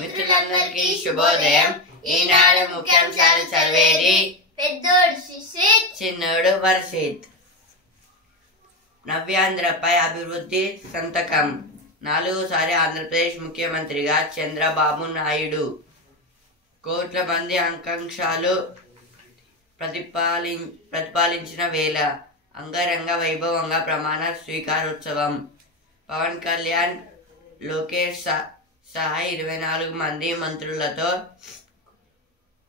మిత్రులందరికీ శుభోదయం. ఈనాడు ముఖ్యాంశాలు చదివేది పెద్దోడు శిశిత్, చిన్నోడు వర్షిత్. నవ్యాంధ్రపై అభివృద్ధి సంతకం. 4వ సారి ఆంధ్రప్రదేశ్ ముఖ్యమంత్రిగా చంద్రబాబు నాయుడు. కోట్ల మంది ఆకాంక్షలు ప్రతిపాలించిన వేళ అంగరంగ వైభవంగా ప్రమాణ స్వీకారోత్సవం. పవన్ కళ్యాణ్, లోకేష్ సహా 24 మంది మంత్రులతో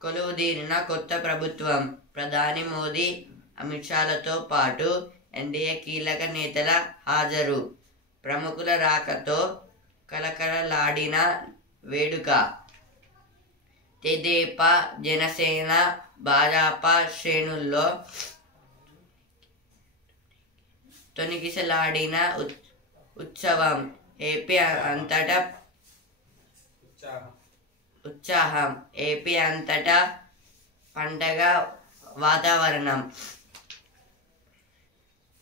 కొలువుదీరిన కొత్త ప్రభుత్వం. ప్రధాని మోదీ, అమిత్ షాలతో పాటు ఎన్డీఏ కీలక నేతల హాజరు. ప్రముఖుల రాకతో కలకలలాడిన వేడుక. తెదేపా, జనసేన, భాజపా శ్రేణుల్లో తొణికిసలాడిన ఉత్సవం. ఏపీ అంతటా ఉత్సాహం. ఏపీ అంతటా పండగ వాతావరణం.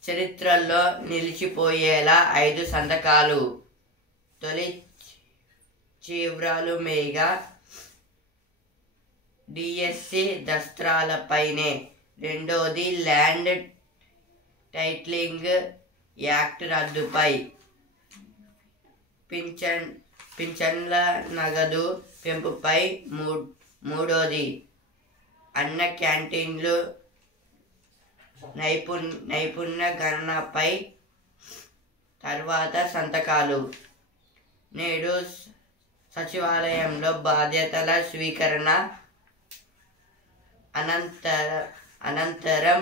చరిత్రలో నిలిచిపోయేలా 5 సంతకాలు. తొలి చివరాలు మేఘా డిఎస్సి దస్త్రాలపైనే. రెండోది ల్యాండ్ టైటిలింగ్ యాక్ట్ రద్దుపై. పింఛన్ల నగదు పెంపుపై. మూడోది అన్న క్యాంటీన్లు నైపుణ్య గణనపై. తర్వాత సంతకాలు. నేడు సచివాలయంలో బాధ్యతల స్వీకరణ అనంతరం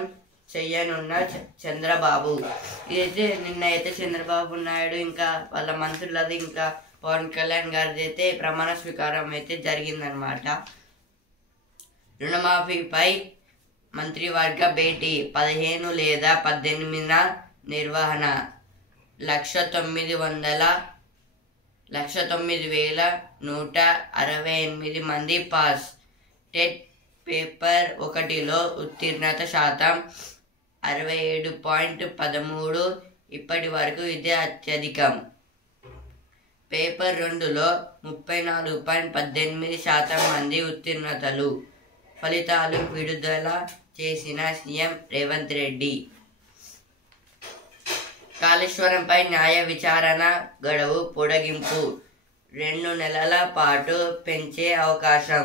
చెయ్యనున్న చంద్రబాబు. ఇదైతే నిన్న అయితే చంద్రబాబు నాయుడు ఇంకా వాళ్ళ మంత్రులది ఇంకా పవన్ కళ్యాణ్ గారిది అయితే ప్రమాణ స్వీకారం అయితే జరిగిందనమాట. రుణమాఫీపై మంత్రివర్గ భేటీ. 15 లేదా 18 నిర్వహణ. 1,09,168 మంది పాస్. టెట్ పేపర్ 1లో ఉత్తీర్ణత శాతం 67.13. ఇప్పటి వరకు ఇదే అత్యధికం. పేపర్ 2లో 34.18% మంది ఉత్తీర్ణతలు. ఫలితాలు విడుదల చేసిన సీఎం రేవంత్ రెడ్డి. కాళేశ్వరంపై న్యాయ విచారణ గడువు పొడిగింపు. 2 నెలల పాటు పెంచే అవకాశం.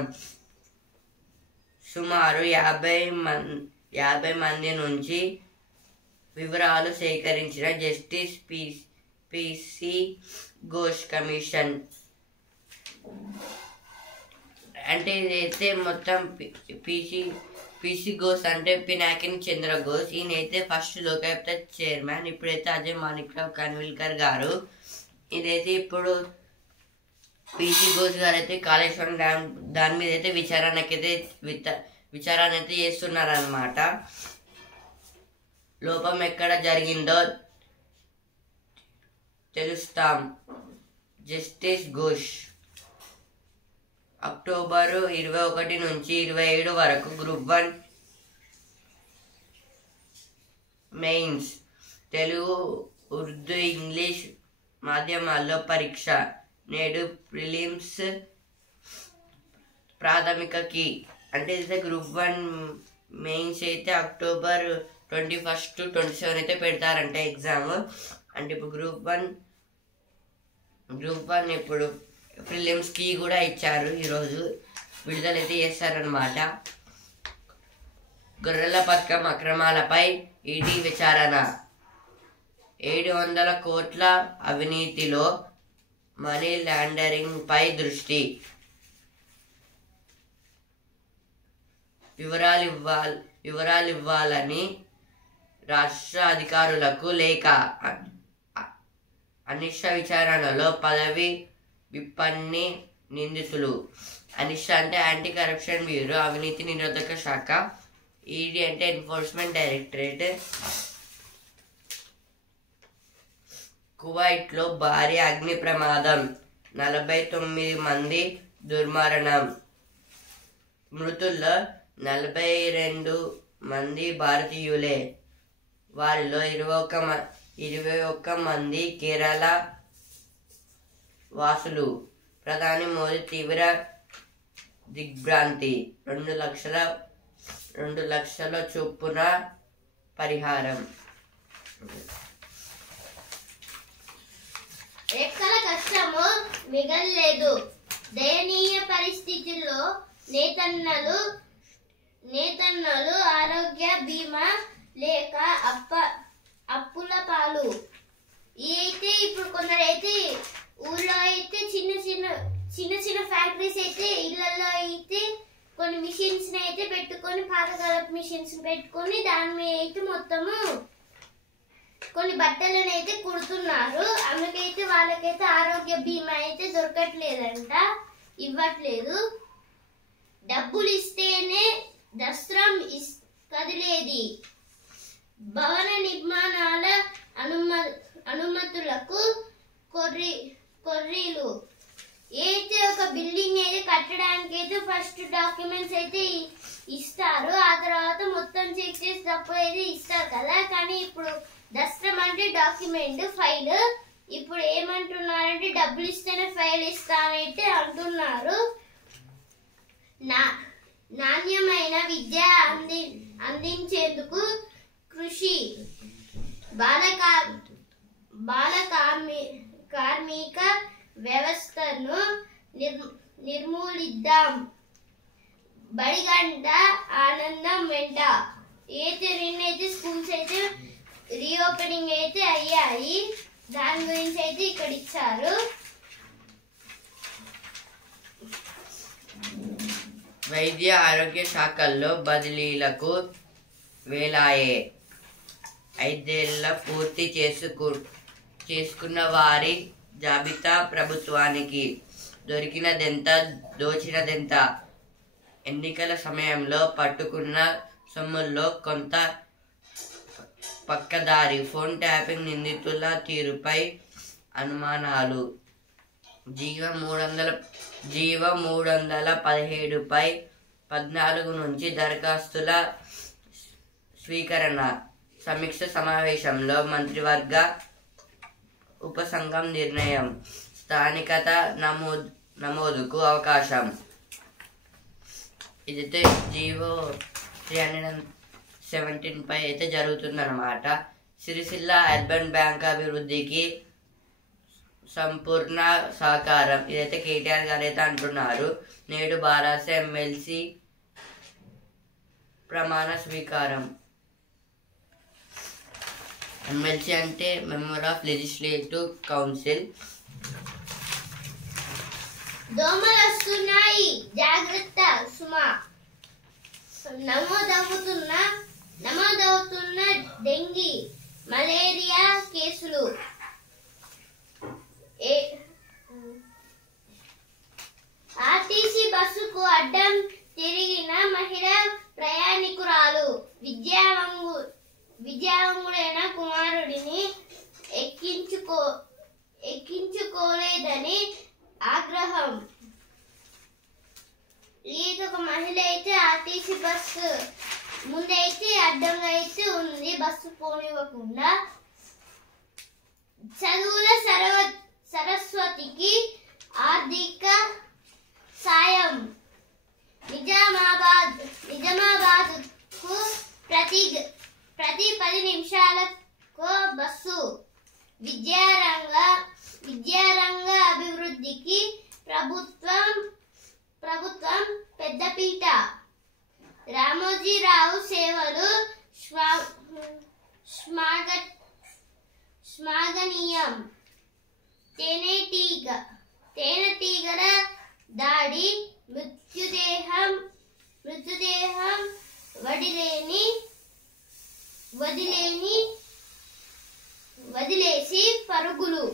సుమారు 50 మంది నుంచి వివరాలు సేకరించిన జస్టిస్ పిసి ఘోష్ కమిషన్. అంటే ఇదైతే మొత్తం పిసి ఘోష్ అంటే పినాకిని చంద్ర ఘోష్. ఈయనైతే ఫస్ట్ లోకాయుక్త చైర్మన్, ఇప్పుడైతే అజయ్ మాణిక్రావు కన్విల్కర్ గారు. ఇదైతే ఇప్పుడు పిసి ఘోష్ గారు అయితే కాళేశ్వరం దాని మీద అయితే విచారణ అయితే చేస్తున్నారన్నమాట. లోపం ఎక్కడ జరిగిందో తెలుస్తాం. జస్టిస్ ఘోష్. అక్టోబరు 21 నుంచి 27 వరకు group 1 mains Telugu, Urdu, English మాధ్యమాల్లో పరీక్ష. నేడు ప్రిలిమ్స్ ప్రాథమిక కీ. అంటే ఇది గ్రూప్ 1 మెయిన్స్ అయితే అక్టోబర్ 21 to 27 అయితే పెడతారంట ఎగ్జామ్. అంటే ఇప్పుడు గ్రూప్ 1 ఇప్పుడు ప్రిలిమ్స్ కీ కూడా ఇచ్చారు. ఈరోజు విడుదలైతే చేస్తారనమాట. గొర్రెల పథకం అక్రమాలపై ఈడీ విచారణ. 700 కోట్ల అవినీతిలో మనీ లాండరింగ్ పై దృష్టి. వివరాలు ఇవ్వాలని రాష్ట్ర అధికారులకు లేఖ. అనిష్ట విచారణలో పదవి విప్పని నిందితులు. అనిష్ట అంటే యాంటీ కరప్షన్ బ్యూరో, అవినీతి నిరోధక శాఖ. ఈడీ అంటే ఎన్ఫోర్స్మెంట్ డైరెక్టరేట్. కువైట్లో భారీ అగ్ని ప్రమాదం. 49 మంది దుర్మరణం. మృతుల్లో 42 మంది భారతీయులే. వారిలో 21 మంది కేరళ వాసులు. ప్రధాని మోదీ తీవ్ర దిగ్భ్రాంతి, 2 లక్షల చొప్పున పరిహారం. రెక్కల కష్టము మిగల్లేదు. దయనీయ పరిస్థితుల్లో నేతన్నలు ఆరోగ్య బీమా లేక అప్పుల పాలు. అయితే ఇప్పుడు కొందరైతే ఊళ్ళో అయితే చిన్న చిన్న ఫ్యాక్టరీస్ అయితే ఇళ్లలో అయితే కొన్ని మిషన్స్ అయితే పెట్టుకొని పాతకాలపు మిషన్స్ పెట్టుకొని దాని మీద అయితే మొత్తము కొన్ని బట్టలను అయితే కుడుతున్నారు. అందుకైతే వాళ్ళకైతే ఆరోగ్య బీమా అయితే దొరకట్లేదంట, ఇవ్వట్లేదు. డబ్బులు ఇస్తేనే దస్త్రం కదిలేది. భవన నిర్మాణాల అనుమతులకు కొర్రీలు. అయితే ఒక బిల్డింగ్ అయితే కట్టడానికి అయితే ఫస్ట్ డాక్యుమెంట్స్ అయితే ఇస్తారు, ఆ తర్వాత మొత్తం చెక్ చేసి తప్పు అయితే ఇస్తారు కదా. కానీ ఇప్పుడు దస్త్రం అంటే డాక్యుమెంట్, ఫైల్. ఇప్పుడు ఏమంటున్నారంటే డబ్బులు ఇస్తేనే ఫైల్ ఇస్తానైతే అంటున్నారు. నాణ్యమైన విద్య అందించేందుకు కృషి. బాల కార్మిక వ్యవస్థను నిర్మూలిద్దాం. బడిగంట ఆనందం వెంట. అయితే నిన్నైతే స్కూల్స్ అయితే రీఓపెనింగ్ అయితే అయ్యాయి, దాని గురించి అయితే ఇక్కడ ఇచ్చారు. వైద్య ఆరోగ్య శాఖల్లో బదిలీలకు వేలాయే. 5 ఏళ్ల పూర్తి చేసుకున్న వారి జాబితా ప్రభుత్వానికి. దొరికినదెంత దోచినదెంత. ఎన్నికల సమయంలో పట్టుకున్న సొమ్ముల్లో కొంత పక్కదారి. ఫోన్ ట్యాపింగ్ నిందితుల తీరుపై అనుమానాలు. జీవో 317పై 14 నుంచి దరఖాస్తుల స్వీకరణ. సమీక్ష సమావేశంలో మంత్రివర్గ ఉపసంఘం నిర్ణయం. స్థానికత నమోదుకు అవకాశం. ఇదైతే జీవో 317పై అయితే జరుగుతుందన్నమాట. సిరిసిల్ల అర్బన్ బ్యాంక్ అభివృద్ధికి సంపూర్ణ సహకారం. ఇదైతే కేటీఆర్ గారు అయితే అంటున్నారు. నేడు బారాస ఎమ్మెల్సీ ప్రమాణ స్వీకారం. ఎమ్మెల్సీ అంటే మెంబర్ ఆఫ్ లెజిస్లేటివ్ కౌన్సిల్. దోమలు వస్తున్నాయి, జాగ్రత్త సుమా. నమోదవుతున్న డెంగీ, మలేరియా కేసులు. ఆర్టీసీ బస్సుకు అడ్డం తిరిగిన మహిళా ప్రయాణికురాలు. విద్యావంగుడైన కుమారుడిని ఎక్కించుకోలేదని ఆగ్రహం. ఇది ఒక మహిళ అయితే ఆర్టీసీ బస్సు ముందైతే అడ్డంగా అయితే ఉంది, బస్సు పోనివ్వకుండా. చదువుల సరస్వతికి ఆర్థిక సాయం. నిజామాబాద్ కు ప్రతి 10 నిమిషాలకు బస్సు. విద్యారంగ అభివృద్ధికి ప్రభుత్వం పెద్దపీట. రామోజీరావు సేవలు శ్లాఘనీయం. తేనెటీగల దాడి. మృతదేహం వదిలేసి పరుగులు.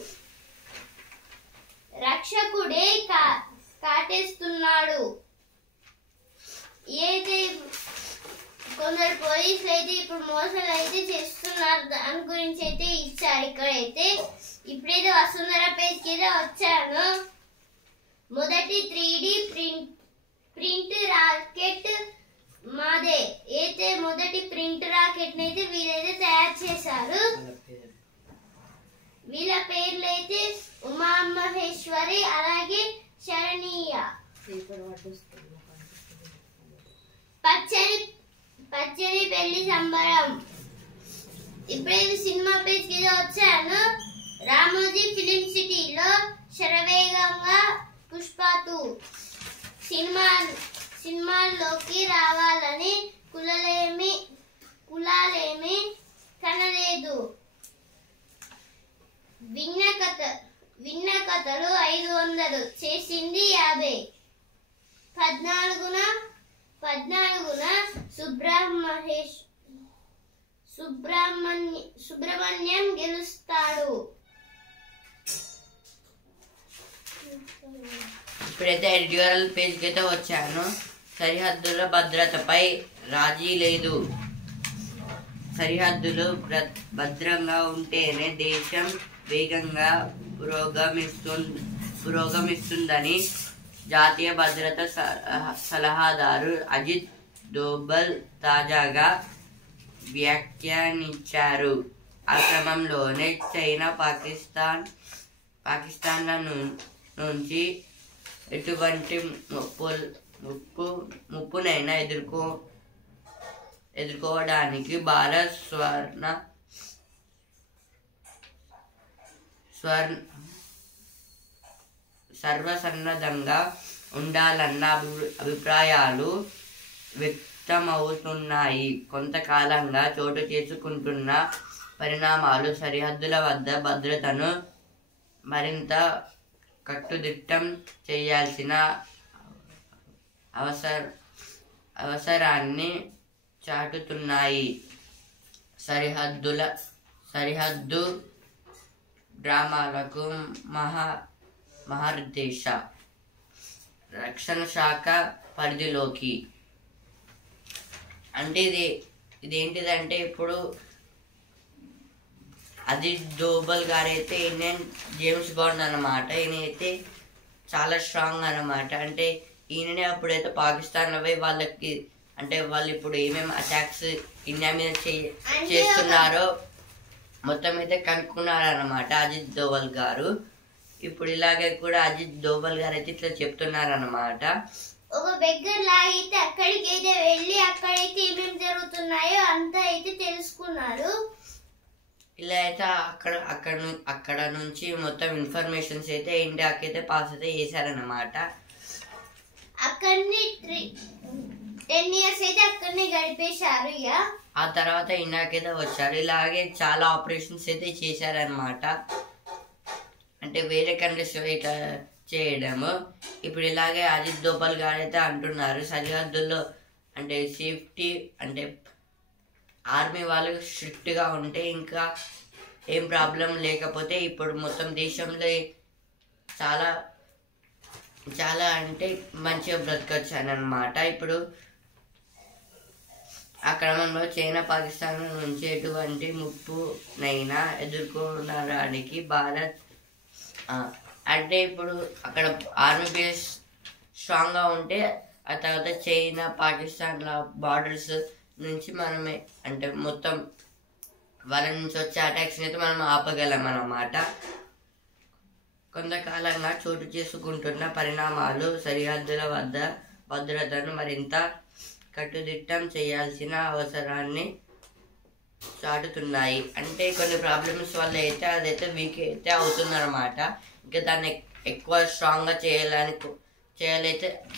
రక్షకుడే కాటేస్తున్నాడు. అయితే కొందరు పోలీసులు అయితే ఇప్పుడు మోసాలు అయితే చేస్తున్నారు, దాని గురించి అయితే ఇచ్చారు. ఇక్కడైతే ఇప్పుడైతే వసుంధర పేజ్కి అయితే వచ్చాను. మొదటి 3D ప్రింట్ రాకెట్ మాదే. అయితే మొదటి ప్రింట్ రాకెట్ అయితే వీళ్ళైతే తయారు చేశారు. వీళ్ళ పేర్లు అయితే ఉమామహేశ్వరి, అలాగే శరణీయ. పచ్చని పచ్చని పెళ్లి సంబరం. ఇప్పుడైతే సినిమా పేజ్ కి వచ్చాను. రామోజీ ఫిలిం సిటీలో శరవేగంగా పుష్ప 2 సినిమాల్లోకి రావాలని కులాలేమి కనలేదు. విన్న కథలు 500, చేసింది 50. 14న సుబ్రహ్మణ్యం గెలుస్తాడు. ఇప్పుడైతే ఎడిటోరియల్ పేజ్కి అయితే వచ్చాను. సరిహద్దుల భద్రతపై రాజీ లేదు. సరిహద్దులు భద్రంగా ఉంటేనే దేశం వేగంగా పురోగమిస్తుందని జాతీయ భద్రతా సలహాదారు అజిత్ దోవల్ తాజాగా వ్యాఖ్యానించారు. ఆ క్రమంలోనే చైనా పాకిస్తాన్ల నుంచి ఎటువంటి ముప్పునైనా ఎదుర్కోవడానికి భారత్ సర్వసన్నద్ధంగా ఉండాలన్న అభిప్రాయాలు వ్యక్తమవుతున్నాయి. కొంతకాలంగా చోటు చేసుకుంటున్న పరిణామాలు సరిహద్దుల వద్ద భద్రతను మరింత కట్టుదిట్టం చేయాల్సిన అవసరాన్ని చాటుతున్నాయి. సరిహద్దు గ్రామాలకు మహాదేశ రక్షణ శాఖ పరిధిలోకి అంటే ఇదేంటిదంటే ఇప్పుడు అజిత్ దోవల్ గారు అయితే ఇండియన్ జేమ్స్ బాండ్ అన్నమాట. ఈయనైతే చాలా స్ట్రాంగ్ అన్నమాట. అంటే ఈయననే అప్పుడైతే పాకిస్తాన్ పోయి వాళ్ళకి అంటే వాళ్ళు ఇప్పుడు ఏమేమి అటాక్స్ ఇండియా మీద చేస్తున్నారో మొత్తం అయితే కనుక్కున్నారన్నమాట అజిత్ దోవల్ గారు. ఇప్పుడు ఇలాగే కూడా అజిత్ దోవల్ గారు అయితే ఇట్లా చెప్తున్నారన్నమాట. ఒక బెగ్గర్ లాగైతే అక్కడికి అయితే వెళ్ళి అక్కడైతే ఏమేమి జరుగుతున్నాయో అంతా అయితే తెలుసుకున్నారు. ఇలా అయితే అక్కడ నుంచి మొత్తం ఇన్ఫర్మేషన్స్ అయితే ఇండియాకి అయితే పాస్ అయితే చేశారన్నమాట. అక్కడిని 10 years అయితే అక్కడనే గడిపేశారు. ఇక ఆ తర్వాత ఇండియాకైతే వచ్చారు. ఇలాగే చాలా ఆపరేషన్స్ అయితే చేశారనమాట. అంటే వేరే కంట్రీస్ ఇట్లా చేయడము. ఇప్పుడు ఇలాగే అజిత్ దోవల్ గారు అయితే అంటున్నారు సరిహద్దుల్లో అంటే సేఫ్టీ అంటే ఆర్మీ వాళ్ళు స్ట్రిక్ట్గా ఉంటే ఇంకా ఏం ప్రాబ్లం లేకపోతే ఇప్పుడు మొత్తం దేశంలో చాలా చాలా అంటే మంచిగా బ్రతకొచ్చానమాట. ఇప్పుడు ఆ క్రమంలో చైనా పాకిస్తాన్ నుంచి ఎటువంటి ముప్పునైనా ఎదుర్కొనడానికి భారత్ అంటే ఇప్పుడు అక్కడ ఆర్మీ బేస్ స్ట్రాంగ్గా ఉంటే ఆ తర్వాత చైనా పాకిస్తాన్ల బార్డర్స్ నుంచి మనమే అంటే మొత్తం వాళ్ళ నుంచి వచ్చే అటాక్స్ని అయితే మనం ఆపగలం అన్నమాట. కొంతకాలంగా చోటు చేసుకుంటున్న పరిణామాలు సరిహద్దుల వద్ద భద్రతను మరింత కట్టుదిట్టం చేయాల్సిన అవసరాన్ని చాటుతున్నాయి. అంటే కొన్ని ప్రాబ్లమ్స్ వల్ల అయితే అదైతే వీక్ అయితే అవుతుందన్నమాట. ఇంకా దాన్ని ఎక్కువ స్ట్రాంగ్గా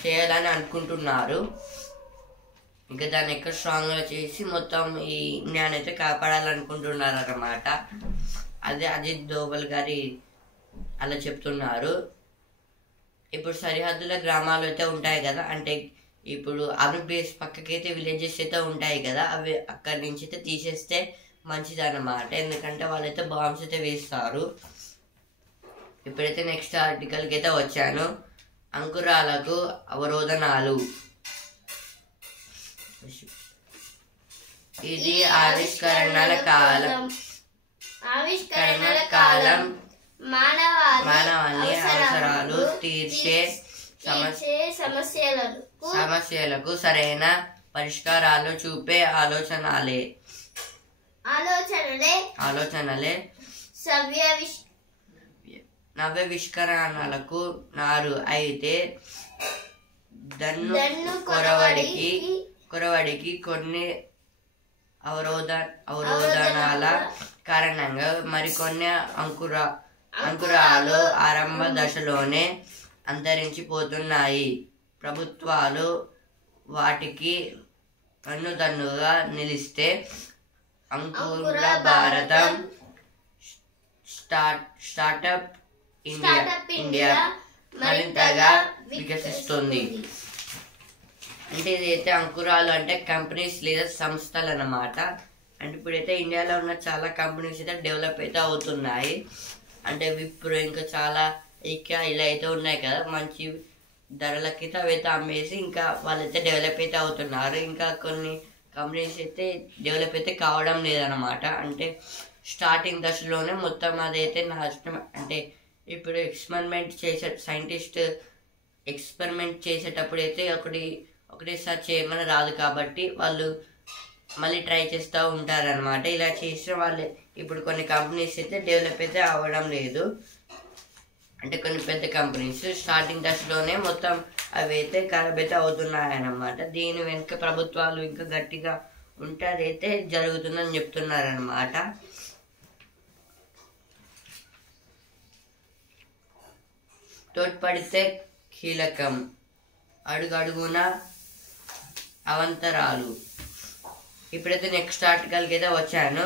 చేయాలని అనుకుంటున్నారు. ఇంకా దాన్ని ఎక్కువ స్ట్రాంగ్గా చేసి మొత్తం ఈ ఇండియాని అయితే కాపాడాలనుకుంటున్నారు అన్నమాట. అదే అజిత్ దోవల్ గారి అలా చెప్తున్నారు. ఇప్పుడు సరిహద్దుల గ్రామాలు అయితే ఉంటాయి కదా, అంటే ఇప్పుడు ఆర్మీ బేస్ పక్కకైతే విలేజెస్ అయితే ఉంటాయి కదా, అవి అక్కడి నుంచి అయితే తీసేస్తే మంచిది అన్నమాట. ఎందుకంటే వాళ్ళైతే బాంబ్స్ అయితే వేస్తారు. ఇప్పుడైతే నెక్స్ట్ ఆర్టికల్కి అయితే వచ్చాను. అంకురాలకు అవరోధనాలు. ఇది ఆవిష్కరణల కాలం మానవాళి అవసరాలు తీర్చే సమస్యలకు సరైన పరిష్కారాలు చూపే ఆలోచనలే నవ్యవిష్కరణలకు నారు అయితే దన్ను దన్ను కొరవడికి కొన్ని అవరోధనాల కారణంగా మరికొన్ని అంకురాలు ఆరంభ దశలోనే అంతరించిపోతున్నాయి. ప్రభుత్వాలు వాటికి కన్నుదన్నుగా నిలిస్తే అంకుర భారతం స్టార్టప్ ఇండియా మరింతగా వికసిస్తుంది. అంటే ఇదైతే అంకురాలు అంటే కంపెనీస్ లేదా సంస్థలు అన్నమాట. అంటే ఇప్పుడైతే ఇండియాలో ఉన్న చాలా కంపెనీస్ అయితే డెవలప్ అయితే అవుతున్నాయి. అంటే విప్రో ఇంకా చాలా ఇంకా ఇలా అయితే ఉన్నాయి కదా, మంచి ధరలకైతే అవైతే అమ్మేసి ఇంకా వాళ్ళైతే డెవలప్ అయితే అవుతున్నారు. ఇంకా కొన్ని కంపెనీస్ అయితే డెవలప్ అయితే కావడం లేదన్నమాట. అంటే స్టార్టింగ్ దశలోనే మొత్తం అదైతే నష్టం. అంటే ఇప్పుడు సైంటిస్ట్ ఎక్స్పెరిమెంట్ చేసేటప్పుడు అయితే ఒకటేసారి చేయమని రాదు కాబట్టి వాళ్ళు మళ్ళీ ట్రై చేస్తూ ఉంటారనమాట. ఇలా చేసిన వాళ్ళు ఇప్పుడు కొన్ని కంపెనీస్ అయితే డెవలప్ అయితే అవ్వడం లేదు. అంటే కొన్ని పెద్ద కంపెనీస్ స్టార్టింగ్ దశలోనే మొత్తం అవి అయితే ఖరాబ్ అయితే అవుతున్నాయన్నమాట. దీని వెనుక ప్రభుత్వాలు ఇంకా గట్టిగా ఉంటే అదైతే జరుగుతుందని చెప్తున్నారనమాట. తోడ్పడితే కీలకం, అడుగడుగున అవంతరాలు. ఇప్పుడైతే నెక్స్ట్ ఆర్టికల్కి అయితే వచ్చాను.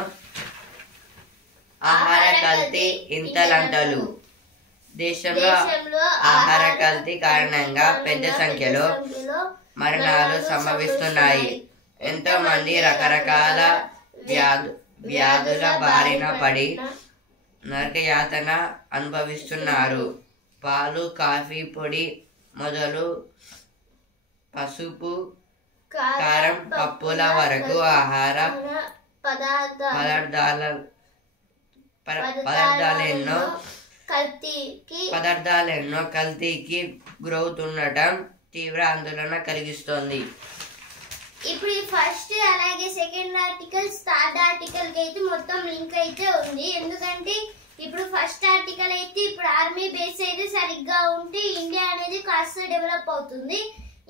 ఆహార కల్తీ ఇంతలంతలు. దేశంలో ఆహార కల్తీ కారణంగా పెద్ద సంఖ్యలో మరణాలు సంభవిస్తున్నాయి. ఎంతో మంది రకరకాల వ్యాధుల బారిన పడి నరకయాతన అనుభవిస్తున్నారు. పాలు, కాఫీ పొడి మొదలు పసుపు, కారం, పప్పుల వరకు ఆహార పదార్థాలెన్నో కల్తీకి గురవుతుండటం తీవ్ర ఆందోళన కలిగిస్తోంది. ఇప్పుడు ఫస్ట్ అలాగే సెకండ్ ఆర్టికల్ థర్డ్ ఆర్టికల్ కి అయితే మొత్తం లింక్ అయితే ఉంది. ఎందుకంటే ఇప్పుడు ఫస్ట్ ఆర్టికల్ అయితే ఇప్పుడు ఆర్మీ బేస్ అయితే సరిగ్గా ఉంటే ఇండియా అనేది కాస్త డెవలప్ అవుతుంది.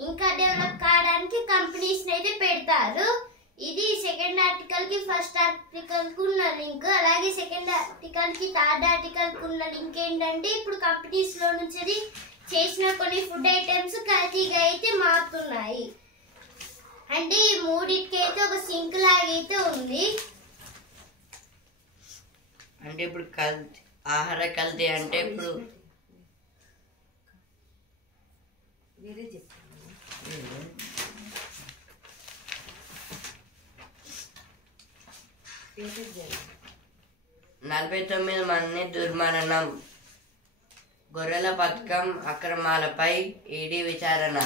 ఇంకా డెవలప్ కావడానికి కంపెనీస్ అయితే పెడతారు. ఇది సెకండ్ ఆర్టికల్ కి ఫస్ట్ ఆర్టికల్ కు ఉన్న లింక్. అలాగే సెకండ్ ఆర్టికల్ కి థర్డ్ ఆర్టికల్ కు ఉన్న లింక్ ఏంటంటే ఇప్పుడు కంపెనీస్ లో నుంచి చేసిన కొన్ని ఫుడ్ ఐటమ్స్ కల్తీగా అయితే మారుతున్నాయి. అంటే ఈ మూడింటికి అయితే ఒక సింక్ లాగైతే ఉంది. అంటే ఇప్పుడు ఆహార కల్తీ అంటే ఇప్పుడు వేరే చెప్తాను. 49 మంది దుర్మరణం. గొర్రెల పథకం అక్రమాలపై ఈడీ విచారణ.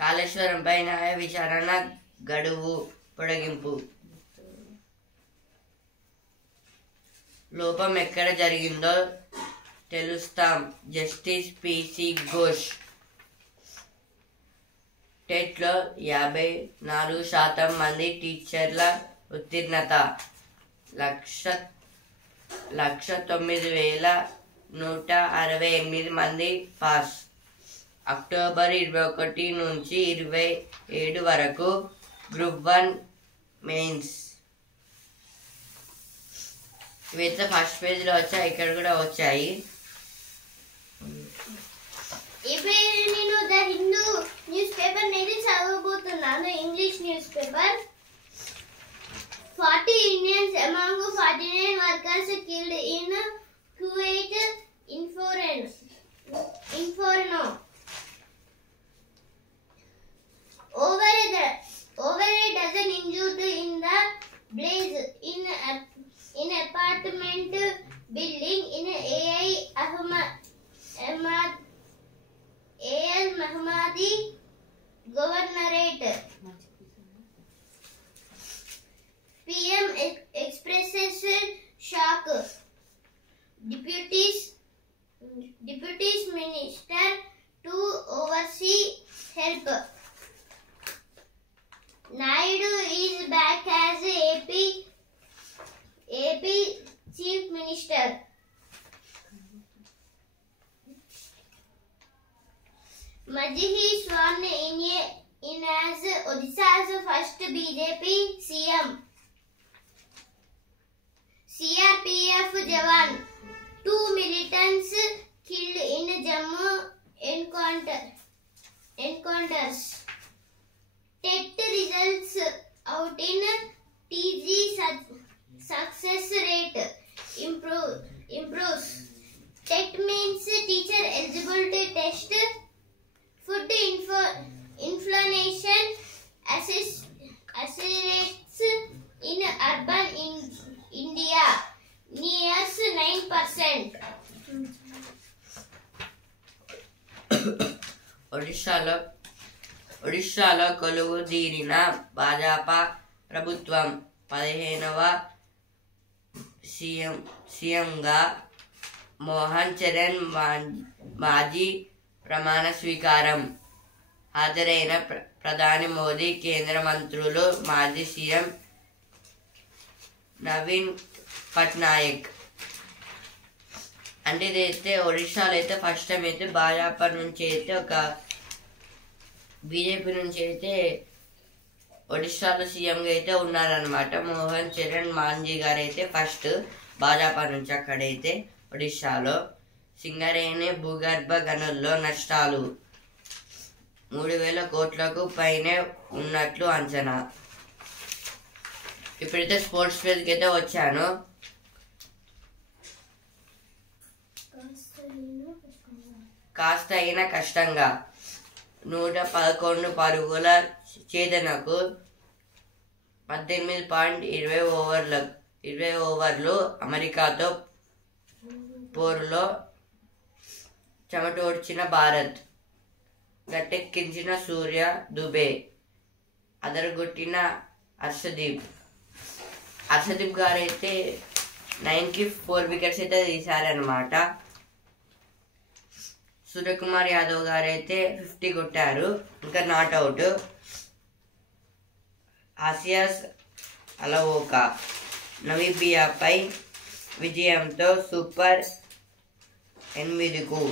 కాళేశ్వరంపై న్యాయ విచారణ గడువు పొడిగింపు. లోపం ఎక్కడ జరిగిందో తెలుస్తాం. Justice PC Ghosh. టెట్లో 54% మంది టీచర్ల ఉత్తీర్ణత. 1,09,168 మంది పాస్. అక్టోబర్ 21 నుంచి 27 వరకు గ్రూప్ 1 మెయిన్స్. ఇవైతే ఫస్ట్ పేజ్ లో వచ్చాయి, ఇక్కడ కూడా వచ్చాయి. ఇప్పుడు నేను ద హిందూ న్యూస్ పేపర్ అనేది చదవబోతున్నాను. English news paper. 40 Indians among 49 workers killed in Kuwait Inferno. Over a dozen injured in the blaze in apartment building in Al Mahmadi Governorate. PM expresses shock. Deputies Minister to oversee help. Naidu is back as AP Chief Minister. Maji he sworn in as Odisha's first BJP CM. CRPF Jawan. 2 militants killed in Jammu encounters. TET results out in TG success rate improves. TET means teacher eligible to test food inflammation accelerates in urban India nears 9%. ఒడిశాలో కొలువు తీరిన భాజపా ప్రభుత్వం 15వ సీఎంగా మోహన్ చరణ్ మాజీ ప్రమాణ స్వీకారం. హాజరైన ప్రధాని మోదీ, కేంద్ర మంత్రులు, మాజీ సీఎం నవీన్ పట్నాయక్. అంటే ఇదైతే ఒడిశాలో అయితే ఫస్ట్ టైం అయితే భాజపా నుంచి అయితే ఒక బీజేపీ నుంచి అయితే ఒడిశాలో సీఎంగా అయితే ఉన్నారనమాట. మోహన్ చరణ్ మాంజీ గారు అయితే ఫస్ట్ భాజపా నుంచి అక్కడైతే ఒడిశాలో. సింగరేణి భూగర్భ గనుల్లో నష్టాలు 3,000 కోట్లకు పైనే ఉన్నట్లు అంచనా. ఇప్పుడైతే స్పోర్ట్స్ పేజ్కి అయితే వచ్చాను. కాస్త అయినా కష్టంగా 111 పరుగుల ఛేదనకు 18.20 ఓవర్లు అమెరికాతో పోరులో చెమటోడ్చిన భారత్. గట్టెక్కించిన సూర్య దుబే, అదరగొట్టిన హర్షదీప్ గారు అయితే 9కి 4 వికెట్స్ అయితే తీశారనమాట. సూర్యకుమార్ యాదవ్ గారు అయితే 50 కొట్టారు, ఇంకా నాట్ అవుట్. ఆసియాస్ అలవోకా నమీబియాపై విజయంతో సూపర్ 8కు.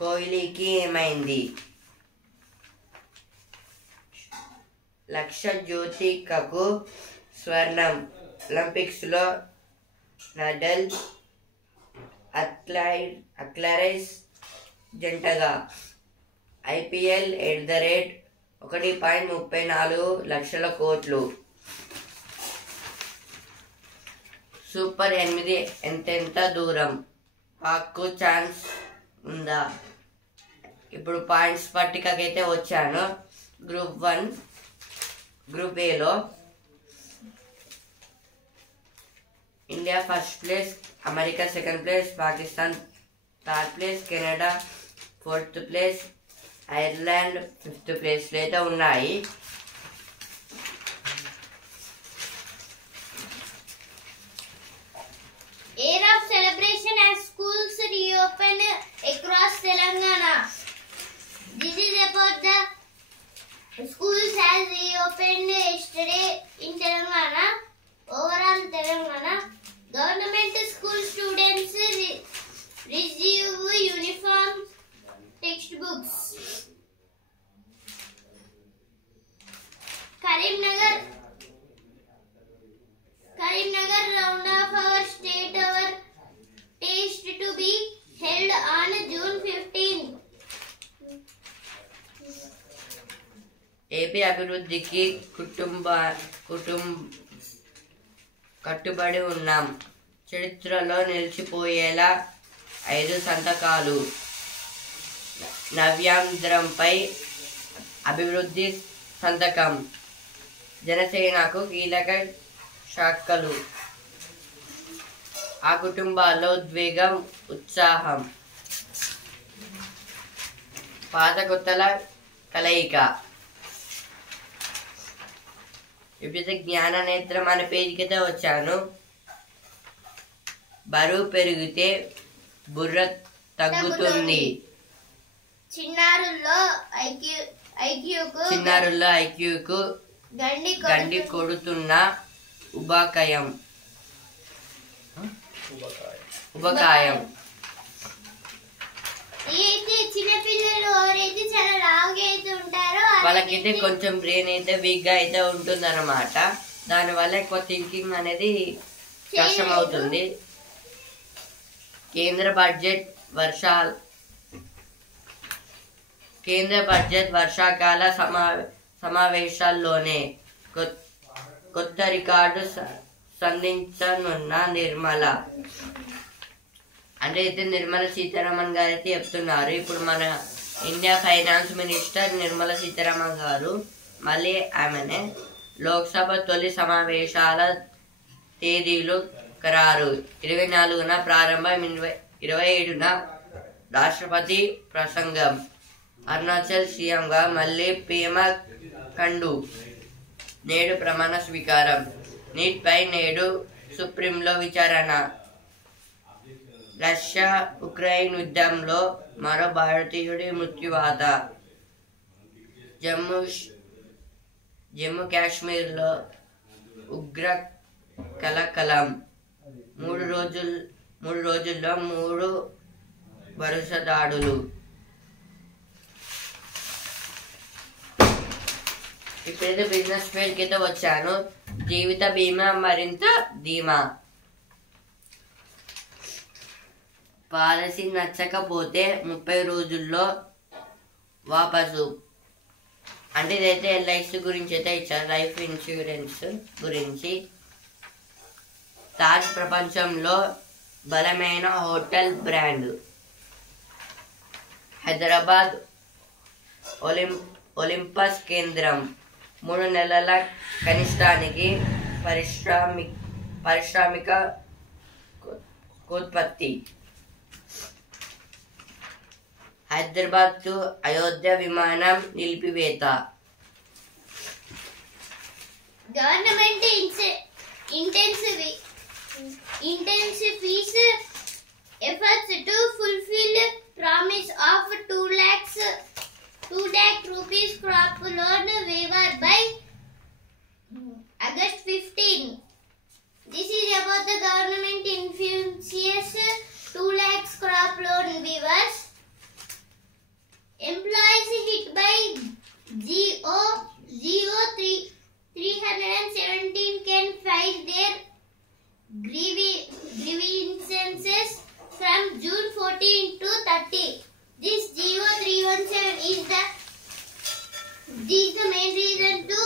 కోహ్లీకి ఏమైంది? లక్షజ్యోతికకు స్వర్ణం. ఒలింపిక్స్లో నడల్ అక్లరైస్ జంటగా. ఐపీఎల్ $1.34 లక్షల కోట్లు. సూపర్ 8 ఎంతెంత దూరం? పాక్కు ఛాన్స్ ఉందా? ఇప్పుడు పాయింట్స్ పట్టికకైతే వచ్చాను. గ్రూప్ ఏలో India first place, America second place, Pakistan third place, Canada fourth place, Ireland 5th ప్లేస్లో అయితే ఉన్నాయి. Air of celebration as schools reopen across Telangana. This is about the schools has reopened yesterday in Telangana. Overall Telangana government school students receive uniform textbooks. Karimnagar round of our state our taste to be held on June 15. AP అభివృద్ధికి కట్టుబడి ఉన్నాం. చరిత్రలో నిలిచిపోయేలా 5 సంతకాలు. నవ్యాంధ్రంపై అభివృద్ధి సంతకం. జనసేనకు కీలక శాఖలు. ఆ కుటుంబాల్లో ఉద్వేగం, ఉత్సాహం. పాత కొత్తల కలయిక. ఇప్పుడైతే జ్ఞాన నేత్రం అనే పేజీకి అయితే వచ్చాను. బరువు పెరిగితే బుర్ర తగ్గుతుంది. చిన్నారుల్లో ఐక్యూకు గండి కొడుతున్న ఉబకాయం. ఈ చిన్న పిల్లలు ఎవరైతే చాలా లావుగా అయితే ఉంటారో వాళ్ళకైతే కొంచెం బ్రెయిన్ అయితే వీక్ గా అయితే ఉంటుంది అనమాట. దానివల్ల ఎక్కువ థింకింగ్ అనేది కష్టం అవుతుంది. కేంద్ర బడ్జెట్ వర్షాకాల సమావేశాల్లోనే కొత్త రికార్డు సంధించనున్న నిర్మల అంటే అయితే నిర్మలా సీతారామన్ గారు అయితే చెప్తున్నారు. ఇప్పుడు మన India finance minister Nirmala Sitharaman గారు మళ్ళీ ఆమెనే లోక్సభ తొలి సమావేశాల తేదీలు ఖరారు. 24న ప్రారంభం, 27న రాష్ట్రపతి ప్రసంగం. అరుణాచల్ సీఎంగా మళ్ళీ పేమా ఖండు నేడు ప్రమాణ స్వీకారం. నీట్ పై నేడు సుప్రీంలో విచారణ. రష్యా ఉక్రెయిన్ యుద్ధంలో మరో భారతీయుడి మృత్యువాత. జమ్మూ కాశ్మీర్లో ఉగ్ర కలకలం. 3 రోజుల్లో 3 వరుస దాడులు. ఇప్పుడైతే బిజినెస్ పేజ్కి అయితే వచ్చాను. జీవిత బీమా మరింత ధీమా. పాలసీ నచ్చకపోతే 30 రోజుల్లో వాపసు. అంటే ఇదైతే ఎల్ఐసి గురించి అయితే ఇచ్చారు, లైఫ్ ఇన్సూరెన్స్ గురించి. తాజ్ ప్రపంచంలో బలమైన హోటల్ బ్రాండ్. హైదరాబాద్ ఒలింపస్ కేంద్రం. 3 నెలల కనిష్టానికి పారిశ్రామిక ఉత్పత్తి. హైదరాబాద్ టు అయోధ్య విమానం నిలిపివేత. Government intensifies efforts to fulfill promise of 2 lakh rupees crop loan waiver by August 15. This is about the government infuses 2 lakh crop loan waivers. Employees hit by GO 317 can file their grievances from June 14 to 30. This GO 317 is the main reason to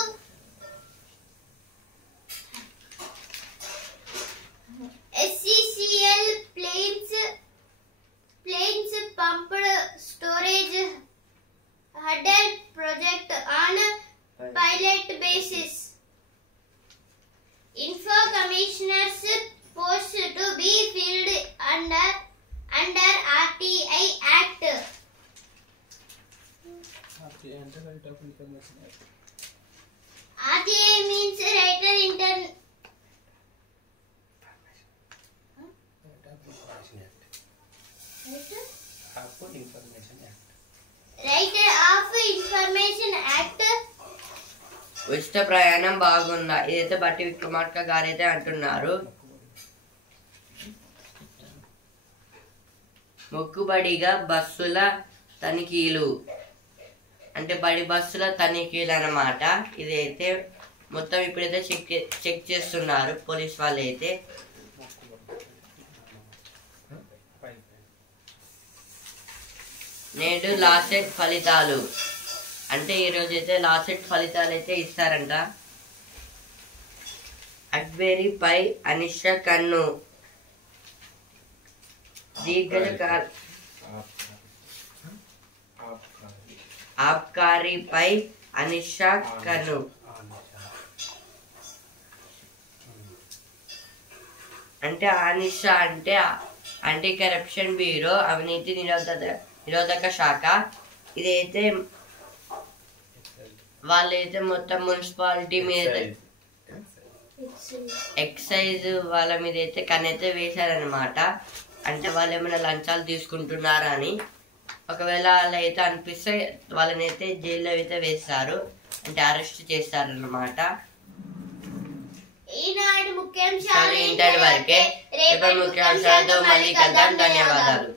SCCL planes pumped storage hurdle project on pilot basis. Info commissioners post to be filled under RTI Act. RTI means Writer of Information Act. ఉచిత ప్రయాణం బాగుందా? ఇదైతే బట్టి విక్రమార్క గారు అయితే అంటున్నారు. మొక్కుబడిగా బస్సుల తనిఖీలు. అంటే బడి బస్సుల తనిఖీలు అన్నమాట. ఇదైతే మొత్తం ఇప్పుడైతే చెక్ చేస్తున్నారు పోలీస్ వాళ్ళు అయితే. నేడు లాసెట్ ఫలితాలు. అంటే ఈరోజు అయితే లాసెట్ ఫలితాలు అయితే ఇస్తారంట. అడ్వేరీ పై అనిష కన్ను. ఆబ్కారీ పై అనిష కన్ను. అంటే అనిష అంటే యాంటీ కరప్షన్ బ్యూరో, అవినీతి నిరోధక శాఖ. ఇదైతే వాళ్ళైతే మొత్తం మున్సిపాలిటీ మీద ఎక్సైజ్ వాళ్ళ మీద అయితే కన్నైతే వేశారనమాట. అంటే వాళ్ళు ఏమైనా లంచాలు తీసుకుంటున్నారా అని. ఒకవేళ వాళ్ళ అయితే అనిపిస్తే వాళ్ళని అయితే జైల్లో అయితే వేస్తారు, అంటే అరెస్ట్ చేస్తారనమాట. ఈనాడు ముఖ్యాంశాలు ఇంతటి వరకే. రేపటి ముఖ్యాంశాలతో మళ్ళీ కలుద్దాం. ధన్యవాదాలు.